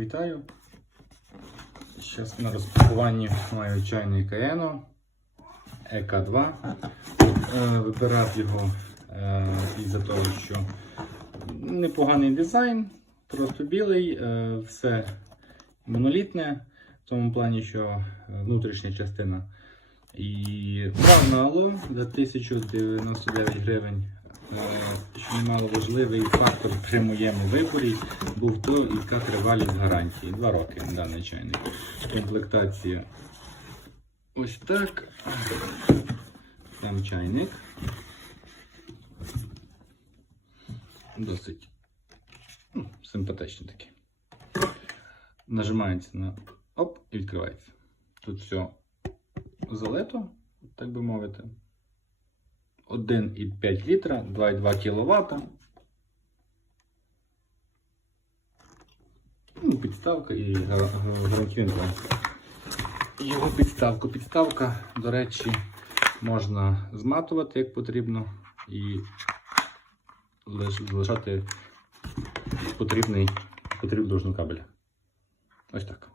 Вітаю. Зараз на розпакуванні маю чайний Каено ЕК2. Е, Вибирав його е, із-за того, що непоганий дизайн, просто білий, е, все монолітне, в тому плані, що внутрішня частина. І брав на за 1099 гривень. Е, Що немало важливий фактор при моєму виборі був то, яка тривалість гарантії. Два роки даний чайник. Комплектація ось так. Сам чайник. Досить ну, симпатичний такий. Нажимається на оп і відкривається. Тут все залито, так би мовити. 1,5 літра, 2,2 кВт. Ну, підставка і гар- гар- гарантійний план. Його підставку. Підставка, до речі, можна зматувати як потрібно і залишати потрібний, потрібну довжину кабеля. Ось так.